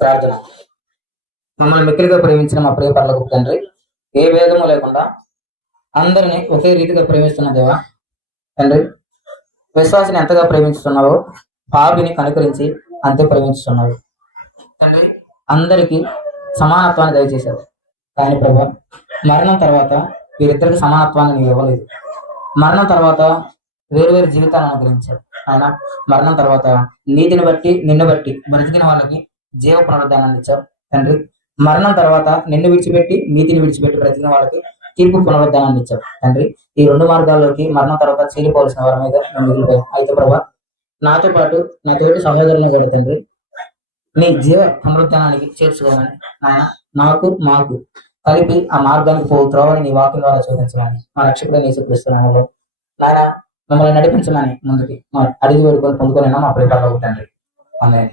ప్రార్థన. మమ్మల్ని మిక్కిలిగా ప్రేమించిన మా ప్రియ పరలోకపు తండ్రి, ఏ భేదము లేకుండా అందరినీ ఒకే రీతిగా ప్రేమిస్తున్న దేవా తండ్రి, విశ్వాసిని ఎంతగా ప్రేమించుతున్నావో పాపిని కనుకరించి అంతే ప్రేమించుతున్నావు తండ్రి. అందరికీ సమానత్వాన్ని దయచేశావు. కానీ ప్రభా, మరణం తర్వాత వీరిద్దరికి సమానత్వాన్ని నీవు ఇవ్వలేదు. మరణం తర్వాత వేరు జీవితాలను అనుగ్రహించావు ఆయన. మరణం తర్వాత నీతిని బట్టి నిన్ను బట్టి బ్రతికిన వాళ్ళకి జీవ పునరుద్ధానాన్ని ఇచ్చావు తండ్రి. మరణం తర్వాత నిన్ను విడిచిపెట్టి నీతిని విడిచిపెట్టి బ్రతికిన వాళ్ళకి తీర్పు పునరుద్ధానాన్ని ఇచ్చావు తండ్రి. ఈ రెండు మార్గాల్లోకి మరణం తర్వాత చేరిపోవలసిన వారి మీద మేము మిగిలిపోయాం. అయితే ప్రభా, నాతో పాటు నా తోటి సహోదరులను కూడా తండ్రి నీ జీవ పునరుద్ధానానికి చేర్చుకోమని నాయన మాకు కలిపి ఆ మార్గానికి త్రోవని నీ వాక్యం ద్వారా చూపించమని మా రక్షకుడు నీ చూపిస్తున్నాను నాయన. మమ్మల్ని నడిపించమని ముందుకి అడిగి వేడుకొని పొందుకొని మా ప్రియులు తండ్రి. ఆమేన్.